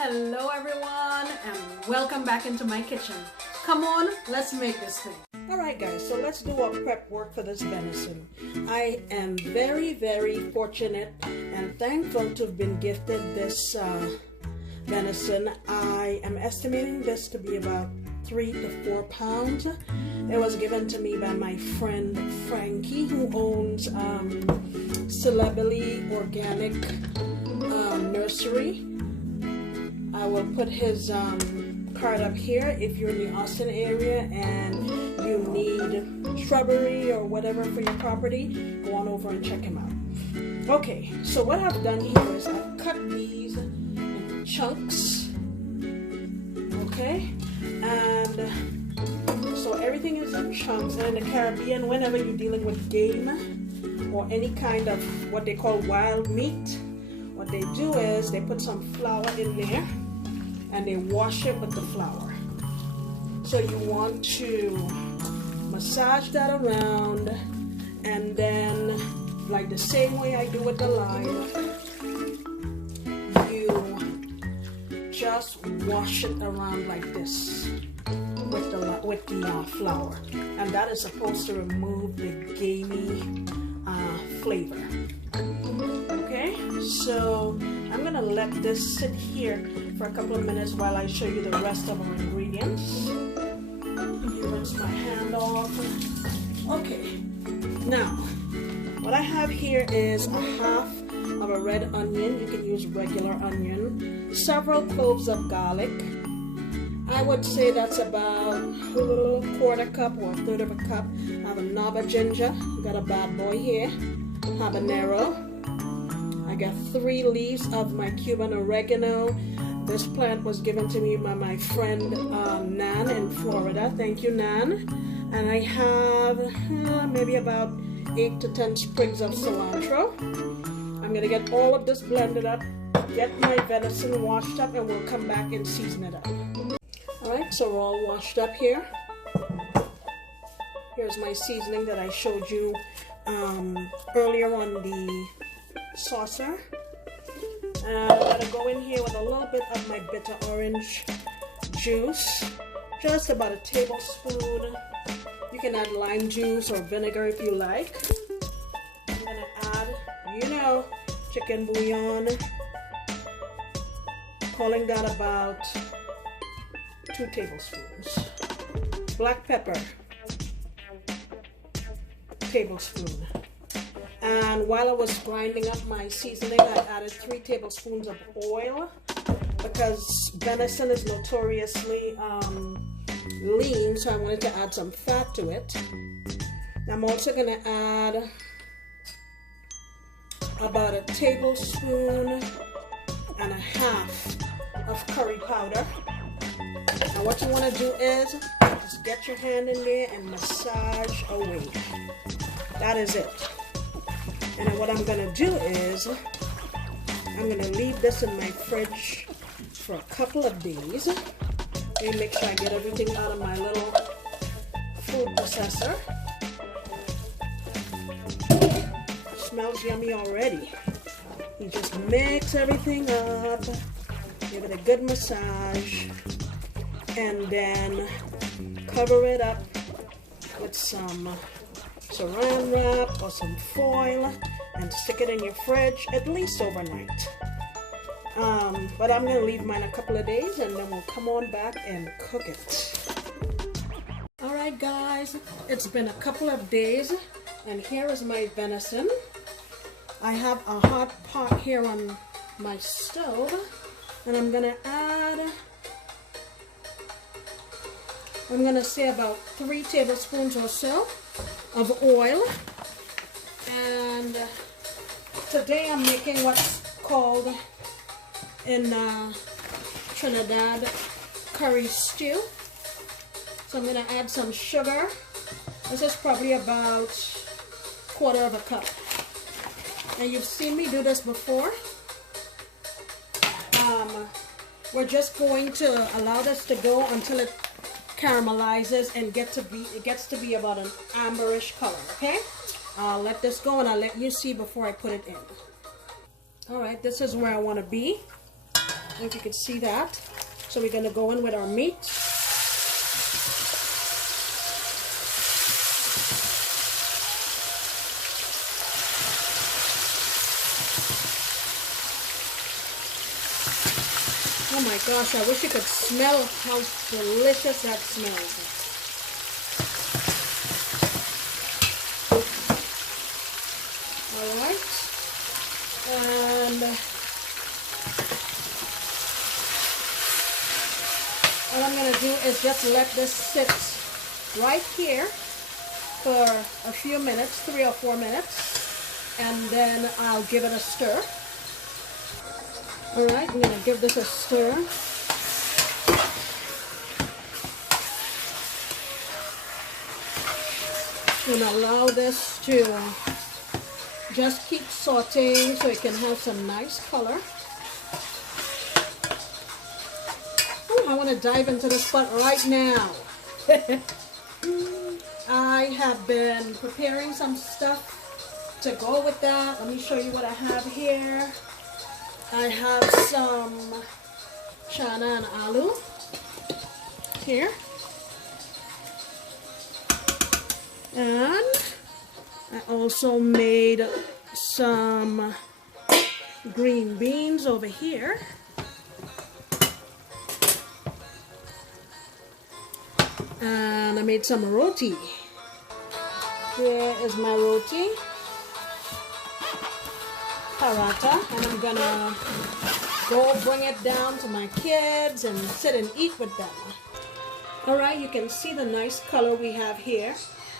Hello everyone and welcome back into my kitchen. Come on, let's make this thing. Alright guys, so let's do our prep work for this venison. I am very fortunate and thankful to have been gifted this venison. I am estimating this to be about 3 to 4 pounds. It was given to me by my friend Frankie, who owns Celebrity Organic Nursery. I will put his card up here if you're in the Austin area and you need shrubbery or whatever for your property. Go on over and check him out. Okay, so what I've done here is I've cut these in chunks. Okay, and so everything is in chunks. And in the Caribbean, whenever you're dealing with game or any kind of what they call wild meat, what they do is they put some flour in there and they wash it with the flour. So you want to massage that around, and then like the same way I do with the lime, you just wash it around like this with the flour, and that is supposed to remove the gamey flavor. Okay, so I'm gonna let this sit here for a couple of minutes while I show you the rest of our ingredients. Let me rinse my hand off. Okay, now what I have here is a half of a red onion. You can use regular onion, several cloves of garlic. I would say that's about a quarter cup or a third of a cup. I have a knob of ginger. Got a bad boy here. Habanero. I got 3 leaves of my Cuban oregano. This plant was given to me by my friend Nan in Florida. Thank you, Nan. And I have maybe about 8 to 10 sprigs of cilantro. I'm gonna get all of this blended up, get my venison washed up, and we'll come back and season it up. Alright, so we're all washed up here. Here's my seasoning that I showed you earlier on the saucer. And I'm going to go in here with a little bit of my bitter orange juice, just about a tablespoon. You can add lime juice or vinegar if you like. I'm going to add, chicken bouillon, calling that about 2 tablespoons. Black pepper, tablespoon. And while I was grinding up my seasoning, I added 3 tablespoons of oil because venison is notoriously lean, so I wanted to add some fat to it. I'm also going to add about a tablespoon and a half of curry powder. And what you want to do is just get your hand in there and massage away. That is it. And then what I'm going to do is I'm going to leave this in my fridge for a couple of days. Let me make sure I get everything out of my little food processor. Smells yummy already. You just mix everything up, give it a good massage, and then cover it up with some saran wrap or some foil and stick it in your fridge at least overnight. But I'm going to leave mine a couple of days and then we'll come on back and cook it. Alright guys, it's been a couple of days and here is my venison. I have a hot pot here on my stove and I'm going to add, I'm going to say about 3 tablespoons or so of oil. And today I'm making what's called in Trinidad curry stew. So I'm going to add some sugar. This is probably about 1/4 of a cup. And you've seen me do this before. We're just going to allow this to go until it caramelizes and it gets to be about an amberish color, okay? I'll let this go and I'll let you see before I put it in. Alright, this is where I want to be. if you can see that. So we're gonna go in with our meat. Oh my gosh, I wish you could smell how delicious that smells. Alright. And all I'm going to do is just let this sit right here for a few minutes, 3 or 4 minutes, and then I'll give it a stir. Alright, I'm going to give this a stir. And allow this to just keep sauteing so it can have some nice color. Ooh, I want to dive into this pot right now. I have been preparing some stuff to go with that. Let me show you what I have here. I have some chana and aloo here. And I also made some green beans over here. And I made some roti. Here is my roti. Paratha. And I'm gonna go bring it down to my kids and sit and eat with them. Alright, you can see the nice color we have here.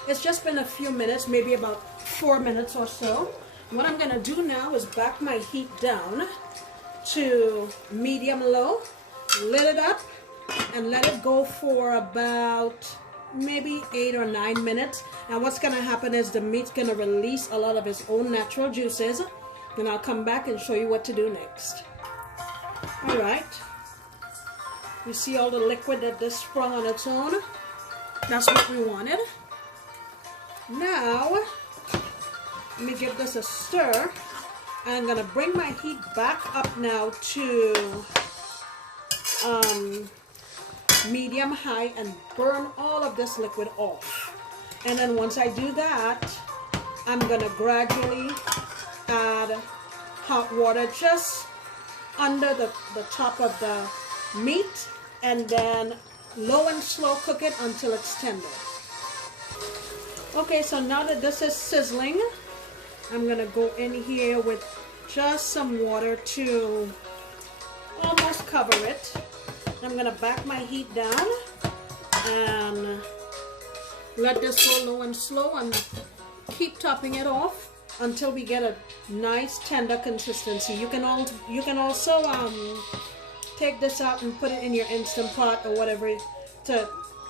It's just been a few minutes, maybe about 4 minutes or so. What I'm going to do now is back my heat down to medium-low, lit it up, and let it go for about maybe 8 or 9 minutes. And what's going to happen is the meat's going to release a lot of its own natural juices. Then I'll come back and show you what to do next. Alright. You see all the liquid that just sprung on its own? That's what we wanted. Now, let me give this a stir. I'm going to bring my heat back up now to medium-high and burn all of this liquid off. And then once I do that, I'm going to gradually add hot water just under the top of the meat, and then low and slow cook it until it's tender. Okay, so now that this is sizzling, I'm going to go in here with just some water to almost cover it. I'm going to back my heat down and let this go low and slow and keep topping it off until we get a nice tender consistency. You can also take this out and put it in your Instant Pot or whatever to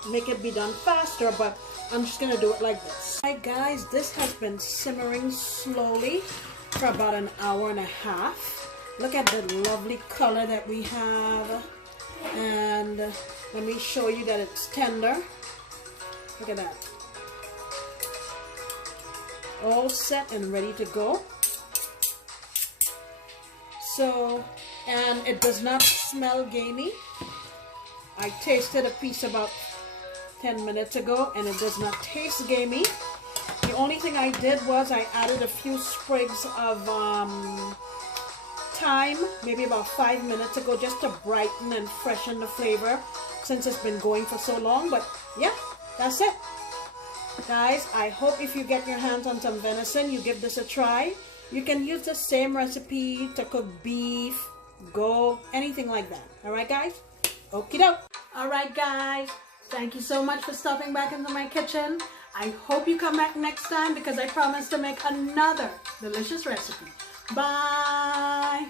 make it be done faster, but I'm just gonna do it like this. Alright guys, this has been simmering slowly for about an hour and a half. Look at the lovely color that we have, and let me show you that it's tender. Look at that. All set and ready to go. So, and it does not smell gamey. I tasted a piece about 10 minutes ago and it does not taste gamey. The only thing I did was I added a few sprigs of thyme, maybe about 5 minutes ago, just to brighten and freshen the flavor since it's been going for so long. But yeah, that's it. Guys, I hope if you get your hands on some venison, you give this a try. You can use the same recipe to cook beef, goat, anything like that. Alright guys? Okie doke. Alright guys, thank you so much for stopping back into my kitchen. I hope you come back next time because I promise to make another delicious recipe. Bye!